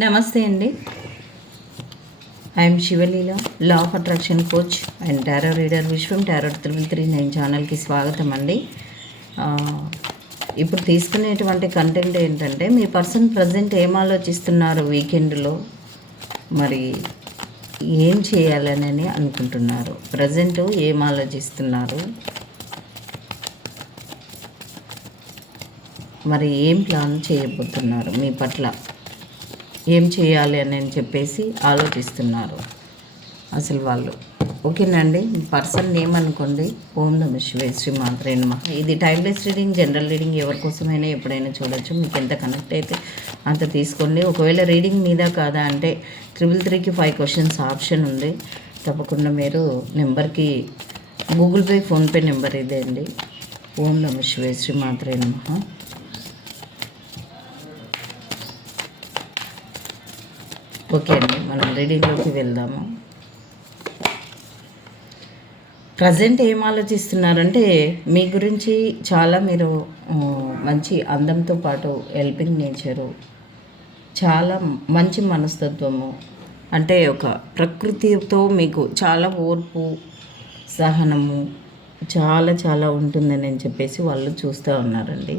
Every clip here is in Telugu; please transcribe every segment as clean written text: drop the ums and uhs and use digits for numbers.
నమస్తే అండి. I'm Shivaleela, law of attraction coach and tarot reader. Viswam tarot 339 ఛానల్కి స్వాగతం అండి. ఇప్పుడు తీసుకునేటువంటి కంటెంట్ ఏంటంటే, మీ పర్సన్ ప్రజెంట్ ఏం ఆలోచిస్తున్నారు, వీకెండ్లో మరి ఏం చేయాలని అనుకుంటున్నారు, ప్రజెంట్ ఏం ఆలోచిస్తున్నారు, మరి ఏం ప్లాన్ చేయబోతున్నారు, మీ పట్ల ఏం చేయాలి అని చెప్పేసి ఆలోచిస్తున్నారు అసలు వాళ్ళు. ఓకేనండి, పర్సన్ నేమ్ అనుకోండి. ఓం నమః శివాయ, శ్రీ మాత్రే నమః. ఇది టైమ్లెస్ రీడింగ్, జనరల్ రీడింగ్, ఎవరి కోసమైనా ఎప్పుడైనా చూడొచ్చు. మీకు ఎంత కనెక్ట్ అయితే అంత తీసుకోండి. ఒకవేళ రీడింగ్ మీద కాదా అంటే 333కి 5 క్వశ్చన్స్ ఆప్షన్ ఉంది. తప్పకుండా మీరు నెంబర్కి గూగుల్ పే, ఫోన్పే నెంబర్ ఇదే అండి. ఓం నమః శివాయ, శ్రీ మాత్రే నమః. ఓకే అండి, మనం రీడింగ్లోకి వెళ్దాము. ప్రజెంట్ ఏం ఆలోచిస్తున్నారంటే, మీ గురించి చాలా మీరు మంచి అందంతో పాటు హెల్పింగ్ నేచరు, చాలా మంచి మనస్తత్వము, అంటే ఒక ప్రకృతితో మీకు చాలా ఓర్పు, సహనము చాలా చాలా ఉంటుందని చెప్పేసి వాళ్ళు చూస్తూ ఉన్నారండి.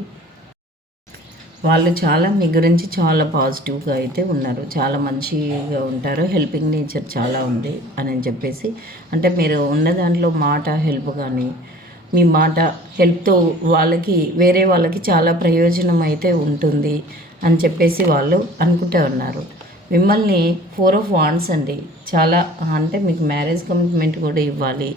వాళ్ళు చాలా మీ గురించి చాలా పాజిటివ్గా అయితే ఉన్నారు, చాలా మంచిగా ఉంటారు, హెల్పింగ్ నేచర్ చాలా ఉంది అని చెప్పేసి. అంటే మీరు ఉన్న దాంట్లో మాట హెల్ప్ కానీ, మీ మాట హెల్ప్తో వాళ్ళకి, వేరే వాళ్ళకి చాలా ప్రయోజనం అయితే ఉంటుంది అని చెప్పేసి వాళ్ళు అనుకుంటూ ఉన్నారు. మిమ్మల్ని 4 ఆఫ్ వాండ్స్ అండి, చాలా అంటే మీకు మ్యారేజ్ కమిట్మెంట్ కూడా ఇవ్వాలి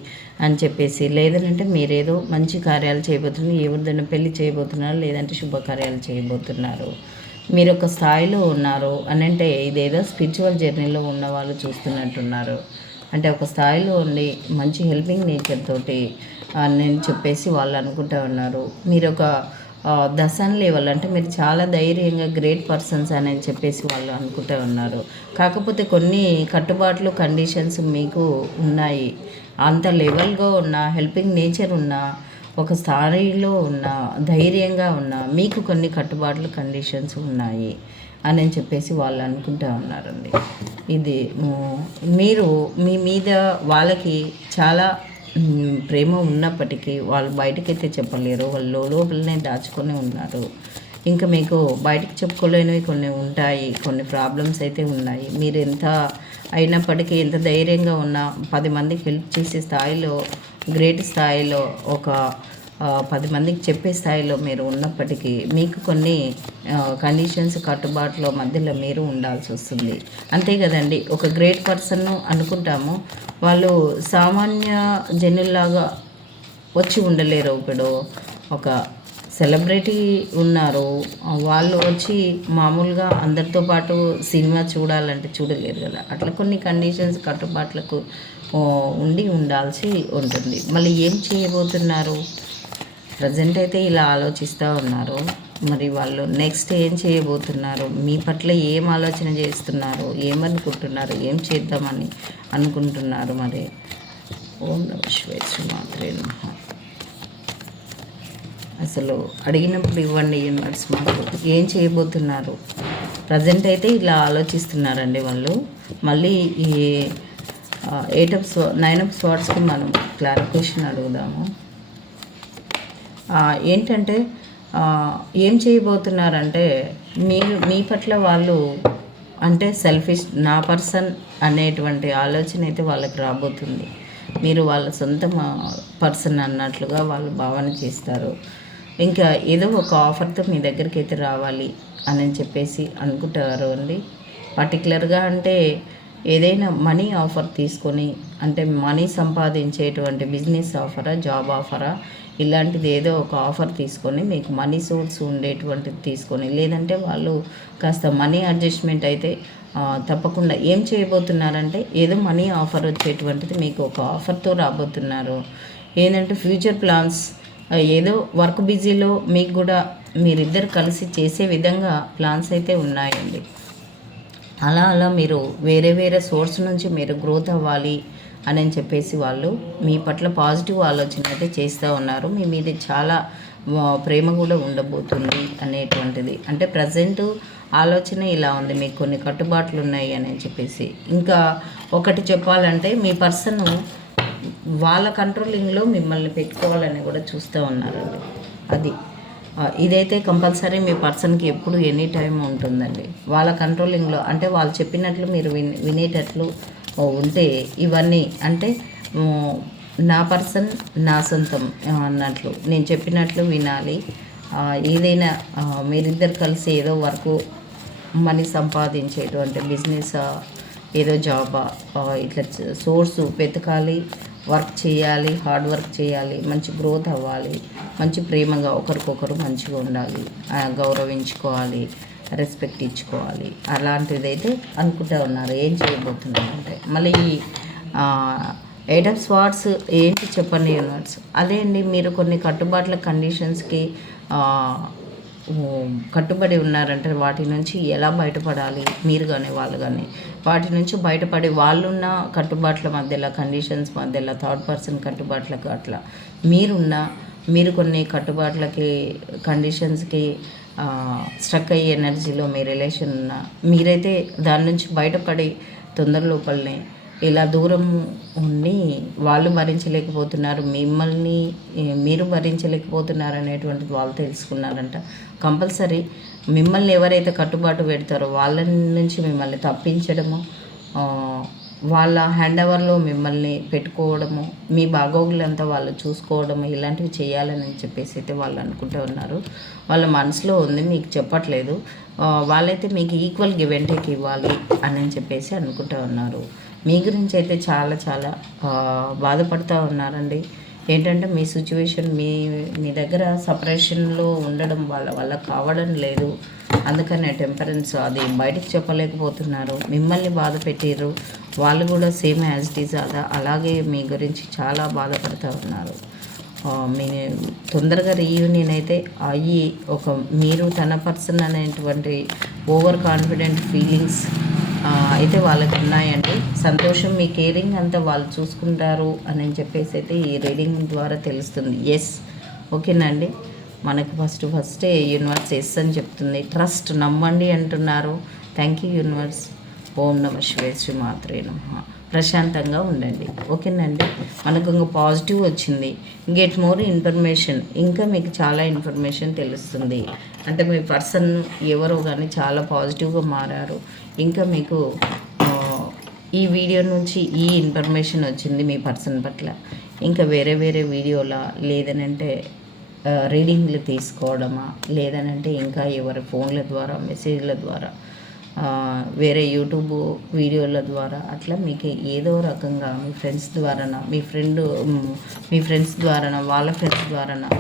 అని చెప్పేసి, లేదంటే మీరేదో మంచి కార్యాలు చేయబోతున్నారు, ఎవరిదైనా పెళ్లి చేయబోతున్నారు, లేదంటే శుభకార్యాలు చేయబోతున్నారు, మీరు ఒక స్థాయిలో ఉన్నారు అని అంటే, ఇదేదో స్పిరిచువల్ జర్నీలో ఉన్న వాళ్ళు చూస్తున్నట్టున్నారు. అంటే ఒక స్థాయిలో ఉండి మంచి హెల్పింగ్ నేచర్ తోటి నేను చెప్పేసి వాళ్ళు అనుకుంటూ ఉన్నారు. మీరు ఒక దశన్ లెవెల్, అంటే మీరు చాలా ధైర్యంగా గ్రేట్ పర్సన్స్ అని చెప్పేసి వాళ్ళు అనుకుంటూ ఉన్నారు. కాకపోతే కొన్ని కట్టుబాట్లు, కండిషన్స్ మీకు ఉన్నాయి. అంత లెవెల్గా ఉన్న, హెల్పింగ్ నేచర్ ఉన్న, ఒక స్థాయిలో ఉన్న, ధైర్యంగా ఉన్న, మీకు కొన్ని కట్టుబాట్లు, కండిషన్స్ ఉన్నాయి అని చెప్పేసి వాళ్ళు అనుకుంటూ ఉన్నారండి. ఇది మీరు మీ మీద వాళ్ళకి చాలా ప్రేమ ఉన్నప్పటికీ వాళ్ళు బయటకైతే చెప్పలేరు, వాళ్ళు లోపలనే దాచుకొని ఉన్నారు. ఇంకా మీకు బయటకు చెప్పుకోలేనివి కొన్ని ఉంటాయి, కొన్ని ప్రాబ్లమ్స్ అయితే ఉన్నాయి. మీరు ఎంత అయినప్పటికీ, ఎంత ధైర్యంగా ఉన్నా, 10 మందికి హెల్ప్ చేసే స్థాయిలో, గ్రేట్ స్థాయిలో, ఒక 10 మందికి చెప్పే స్థాయిలో మీరు ఉన్నప్పటికీ, మీకు కొన్ని కండిషన్స్, కట్టుబాట్ల మధ్యలో మీరు ఉండాల్సి వస్తుంది. అంతే కదండి. ఒక గ్రేట్ పర్సన్ అనుకుంటాము, వాళ్ళు సామాన్య జనుల్లాగా వచ్చి ఉండలేరు. ఇప్పుడు ఒక సెలబ్రిటీ ఉన్నారు, వాళ్ళు వచ్చి మామూలుగా అందరితో పాటు సినిమా చూడాలంటే చూడలేరు కదా. అట్లా కొన్ని కండిషన్స్, కట్టుబాట్లకు ఉండాల్సి ఉంటుంది. మళ్ళీ ఏం చేయబోతున్నారు, ప్రజెంట్ అయితే ఇలా ఆలోచిస్తూ ఉన్నారు. మరి వాళ్ళు నెక్స్ట్ ఏం చేయబోతున్నారు, మీ పట్ల ఏం ఆలోచన చేస్తున్నారు, ఏమనుకుంటున్నారు, ఏం చేద్దామని అనుకుంటున్నారు. మరి ఓం నమః శివాయ, శ్రీ మాత్రే నమః. అసలు అడిగినప్పుడు ఇవ్వండి యూనివర్స్, మాకు ఏం చేయబోతున్నారు. ప్రజెంట్ అయితే ఇలా ఆలోచిస్తున్నారండి వాళ్ళు. మళ్ళీ ఈ 9 ఆఫ్ స్వార్డ్స్కి మనం క్లారిఫికేషన్ అడుగుదాము. ఏంటంటే ఏం చేయబోతున్నారంటే, మీ పట్ల వాళ్ళు అంటే సెల్ఫిష్, నా పర్సన్ అనేటువంటి ఆలోచన అయితే వాళ్ళకి రాబోతుంది. మీరు వాళ్ళ సొంత పర్సన్ అన్నట్లుగా వాళ్ళు భావన చేస్తారు. ఇంకా ఏదో ఒక ఆఫర్తో మీ దగ్గరికి అయితే రావాలి అని చెప్పేసి అనుకుంటారు అండి. పర్టికులర్గా అంటే ఏదైనా మనీ ఆఫర్ తీసుకొని, అంటే మనీ సంపాదించేటువంటి బిజినెస్ ఆఫరా, జాబ్ ఆఫరా, ఇలాంటిది ఏదో ఒక ఆఫర్ తీసుకొని, మీకు మనీ సోర్స్ ఉండేటువంటిది తీసుకొని, లేదంటే వాళ్ళు కాస్త మనీ అడ్జస్ట్మెంట్ అయితే తప్పకుండా ఏం చేయబోతున్నారంటే, ఏదో మనీ ఆఫర్ వచ్చేటువంటిది మీకు ఒక ఆఫర్తో రాబోతున్నారు. ఏంటంటే ఫ్యూచర్ ప్లాన్స్, ఏదో వర్క్ బిజీలో మీకు కూడా మీరిద్దరు కలిసి చేసే విధంగా ప్లాన్స్ అయితే ఉన్నాయండి. అలా అలా మీరు వేరే వేరే సోర్స్ నుంచి మీరు గ్రోత్ అవ్వాలి అని చెప్పేసి వాళ్ళు మీ పట్ల పాజిటివ్ ఆలోచన అయితే చేస్తూ ఉన్నారు. మీ మీద చాలా ప్రేమ కూడా ఉండబోతుంది అనేటువంటిది. అంటే ప్రజెంటు ఆలోచన ఇలా ఉంది, మీకు కొన్ని కట్టుబాట్లు ఉన్నాయి అని చెప్పేసి. ఇంకా ఒకటి చెప్పాలంటే మీ పర్సన్ వాళ్ళ కంట్రోలింగ్లో మిమ్మల్ని పెట్టుకోవాలని కూడా చూస్తూ ఉన్నారండి. అది ఇదైతే కంపల్సరీ మీ పర్సన్కి ఎప్పుడు ఎనీ టైం ఉంటుందండి. వాళ్ళ కంట్రోలింగ్లో అంటే వాళ్ళు చెప్పినట్లు మీరు వినేటట్లు ఉంటే ఇవన్నీ అంటే నా పర్సన్ నా సొంతం అన్నట్లు నేను చెప్పినట్లు వినాలి. ఏదైనా మీరిద్దరు కలిసి ఏదో వర్క్ మనీ సంపాదించేటువంటి బిజినెస్ ఏదో జాబా ఇట్లా సోర్సు వెతకాలి, వర్క్ చేయాలి, హార్డ్ వర్క్ చేయాలి, మంచి గ్రోత్ అవ్వాలి, మంచి ప్రేమగా ఒకరికొకరు మంచిగా ఉండాలి, గౌరవించుకోవాలి, రెస్పెక్ట్ ఇచ్చుకోవాలి. అలాంటిదైతే అనుకుంటూ ఉన్నారు. ఏం చేయబోతున్నారు అంటే మళ్ళీ ఎయిట్ ఆఫ్ స్వార్డ్స్ ఏంటి చెప్పండి యూనివర్స్. అదే అండి, మీరు కొన్ని కట్టుబాట్ల కండిషన్స్కి కట్టుబడి ఉన్నారంటే వాటి నుంచి ఎలా బయటపడాలి, మీరు కానీ వాళ్ళు కానీ వాటి నుంచి బయటపడి వాళ్ళున్న కట్టుబాట్ల మధ్యలో కండిషన్స్ మధ్యలో థర్డ్ పర్సన్ కట్టుబాట్లకు అట్లా మీరు కొన్ని కట్టుబాట్లకి కండిషన్స్కి స్ట్రక్ అయ్యే ఎనర్జీలో మీ రిలేషన్ ఉన్న మీరైతే దాని నుంచి బయటపడి తొందర లోపలనే ఇలా దూరం ఉండి వాళ్ళు భరించలేకపోతున్నారు, మిమ్మల్ని మీరు భరించలేకపోతున్నారు అనేటువంటిది వాళ్ళు తెలుసుకున్నారంట. కంపల్సరీ మిమ్మల్ని ఎవరైతే కట్టుబాటు పెడతారో వాళ్ళ నుంచి మిమ్మల్ని తప్పించడము, వాళ్ళ హ్యాండ్ ఓవర్లో మిమ్మల్ని పెట్టుకోవడము, మీ బాగోగులంతా వాళ్ళు చూసుకోవడము, ఇలాంటివి చేయాలని చెప్పేసి అయితే వాళ్ళు అనుకుంటూ ఉన్నారు. వాళ్ళ మనసులో ఉంది, మీకు చెప్పట్లేదు. వాళ్ళైతే మీకు ఈక్వల్ గివ్ అండ్ టేక్ ఇవ్వాలి అని చెప్పేసి అనుకుంటూ ఉన్నారు. మీ గురించి అయితే చాలా చాలా బాధపడుతూ ఉన్నారండి. ఏంటంటే మీ సిచ్యువేషన్ మీ దగ్గర సపరేషన్లో ఉండడం వాళ్ళ వల్ల కావడం లేదు. అందుకనే టెంపరెన్స్ అది బయటకు చెప్పలేకపోతున్నారు. మిమ్మల్ని బాధ పెట్టిర్రు, వాళ్ళు కూడా సేమ్ యాజ్ ఇట్ ఈజ్ అలాగే మీ గురించి చాలా బాధపడుతూ ఉన్నారు. మీ తొందరగా రీయూనియన్ అయితే అయ్యి మీరు తన పర్సన్ అనేటువంటి ఓవర్ కాన్ఫిడెంట్ ఫీలింగ్స్ అయితే వాళ్ళకి ఉన్నాయండి. సంతోషం, మీ కేరింగ్ అంతా వాళ్ళు చూసుకుంటారు అని చెప్పేసి అయితే ఈ రీడింగ్ ద్వారా తెలుస్తుంది. ఎస్, ఓకేనండి. మనకు ఫస్టే యూనివర్స్ ఎస్ అని చెప్తుంది. ట్రస్ట్, నమ్మండి అంటున్నారు. Thank you universe. ఓం నమ శివాయ, శ్రీ మాత్రే నమః. ప్రశాంతంగా ఉండండి, ఓకేనండి. మనకు ఇంకా పాజిటివ్ వచ్చింది. గెట్ మోర్ ఇన్ఫర్మేషన్, ఇంకా మీకు చాలా ఇన్ఫర్మేషన్ తెలుస్తుంది. అంటే మీ పర్సన్ ఎవరో కానీ చాలా పాజిటివ్గా మారారు. ఇంకా మీకు ఈ వీడియో నుంచి ఈ ఇన్ఫర్మేషన్ వచ్చింది మీ పర్సన్ పట్ల. ఇంకా వేరే వీడియోలా లేదనంటే రీడింగ్లు తీసుకోవడమా, లేదనంటే ఇంకా ఎవరి ఫోన్ల ద్వారా మెసేజ్ల ద్వారా వేరే యూట్యూబ్ వీడియోల ద్వారా అట్లా మీకు ఏదో రకంగా మీ ఫ్రెండ్స్ ద్వారానా మీ ఫ్రెండ్స్ ద్వారానా వాళ్ళ ఫ్రెండ్స్ ద్వారానా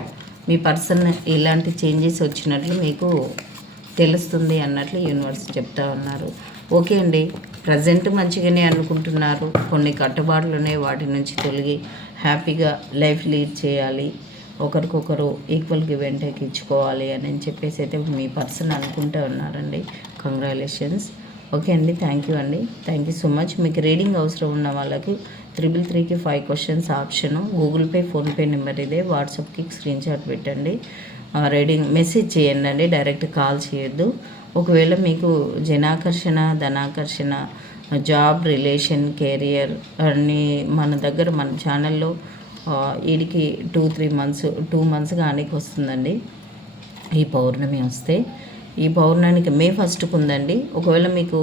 మీ పర్సన్ ఇలాంటి చేంజెస్ వచ్చినట్లు మీకు తెలుస్తుంది అన్నట్లు యూనివర్స్ చెప్తా ఉన్నారు. ఓకే అండి, ప్రజెంట్ మంచిగానే అనుకుంటున్నారు. కొన్ని కట్టుబాట్లునే వాటి నుంచి తొలగి హ్యాపీగా లైఫ్ లీడ్ చేయాలి, ఒకరికొకరు ఈక్వల్ గివ్ అండ్ టేక్ ఇచ్చుకోవాలి అని చెప్పేసి అయితే మీ పర్సన్ అనుకుంటూ ఉన్నారండి. కంగ్రాచులేషన్స్. ఓకే అండి, థ్యాంక్ యూ అండి, థ్యాంక్ యూ సో మచ్. మీకు రీడింగ్ అవసరం ఉన్న వాళ్ళకి 333కి 5 questions option, Google pay, PhonePe number ఇదే, వాట్సాప్కి స్క్రీన్ షాట్ పెట్టండి, రీడింగ్ మెసేజ్ చేయండి అండి, డైరెక్ట్ కాల్ చేయొద్దు. ఒకవేళ మీకు జనాకర్షణ, ధనాకర్షణ, జాబ్, రిలేషన్, కెరియర్ అన్నీ మన దగ్గర మన ఛానల్లో వీడికి 2 మంత్స్ కానీ వస్తుందండి. ఈ పౌర్ణమి వస్తే ఈ పౌర్ణానికి మే 1కు ఉందండి. ఒకవేళ మీకు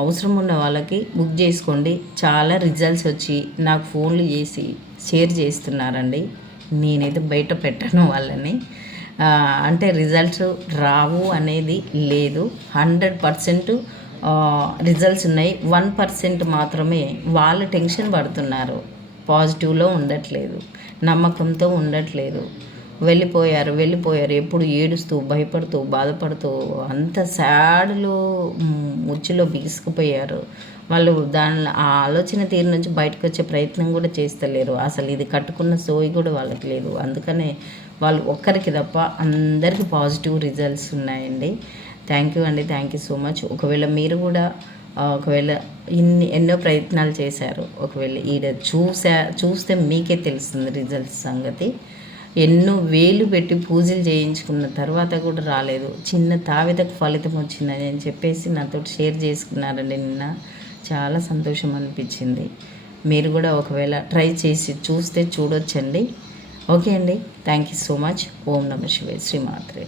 అవసరం ఉన్న వాళ్ళకి బుక్ చేసుకోండి. చాలా రిజల్ట్స్ వచ్చి నాకు ఫోన్లు చేసి షేర్ చేస్తున్నారండి. నేనైతే బయట పెట్టను వాళ్ళని. అంటే రిజల్ట్స్ రావు అనేది లేదు. 100% రిజల్ట్స్ ఉన్నాయి. 1% మాత్రమే వాళ్ళు టెన్షన్ పడుతున్నారు, పాజిటివ్లో ఉండట్లేదు, నమ్మకంతో ఉండట్లేదు. వెళ్ళిపోయారు. ఎప్పుడు ఏడుస్తూ, భయపడుతూ, బాధపడుతూ, అంత సాడ్లో ముచ్చులో బిగుసుకుపోయారు. వాళ్ళు ఆ ఆలోచన తీరు నుంచి బయటకు వచ్చే ప్రయత్నం కూడా చేస్తలేరు. అసలు ఇది కట్టుకున్న సోయి కూడా వాళ్ళకి లేదు. అందుకనే వాళ్ళు ఒక్కరికి తప్ప అందరికీ పాజిటివ్ రిజల్ట్స్ ఉన్నాయండి. థ్యాంక్ యూ అండి, థ్యాంక్ యూ సో మచ్. ఒకవేళ మీరు కూడా ఎన్నో ప్రయత్నాలు చేశారు, ఒకవేళ చూస్తే మీకే తెలుస్తుంది రిజల్ట్స్ సంగతి. ఎన్నో వేలు పెట్టి పూజలు చేయించుకున్న తర్వాత కూడా రాలేదు. చిన్న తావిదకు ఫలితం వచ్చిందని అని చెప్పేసి నాతో షేర్ చేసుకున్నారండి నిన్న. చాలా సంతోషం అనిపించింది. మీరు కూడా ఒకవేళ ట్రై చేసి చూస్తే చూడొచ్చండి. ఓకే అండి, థ్యాంక్ యూ సో మచ్. ఓం నమ శివాయ. శ్రీమాత్రే.